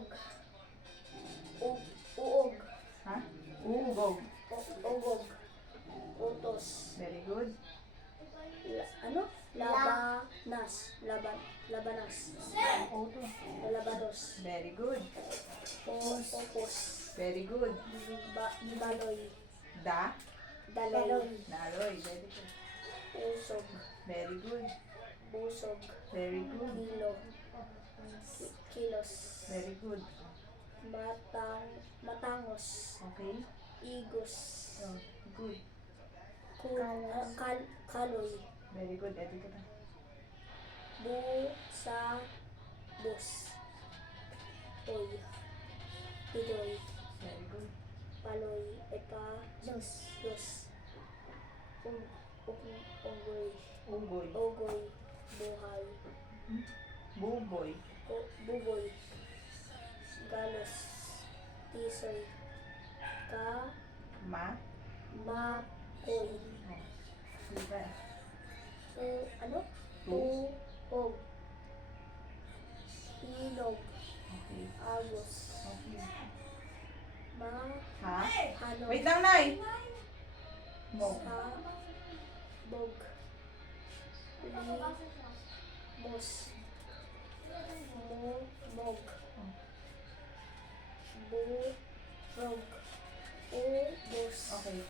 Ugog. Uog. Ha? Ugog. Ugog. Utos. Very good. Ano? Labanas. Labanas. Auto. Labanos. Very good. Opos. Very good. Baloy. Da. Daloy. Naloy. Very good. Usog. Very good. Busog. Very good. Kilo. Kilos. Very good. Matangos. Okay. Igos. Oh, good. Kaloy. Very good. Edit ka. Bus. Oy. Pidoy. Very good. Paloy. Dos. Unggoy. Ugoy. Ogoy. Buhay. Buboy. Buboy. Galos. Tisoy. Ma. Makoy. Oh. Diba? Ano? Tu. Tuhog. Ilog. Okay. Agos. Okay. Ha? Hanok. Wait lang, Nay. Mo. Bog. Mos. Mog. Burog. Ubos. Okay.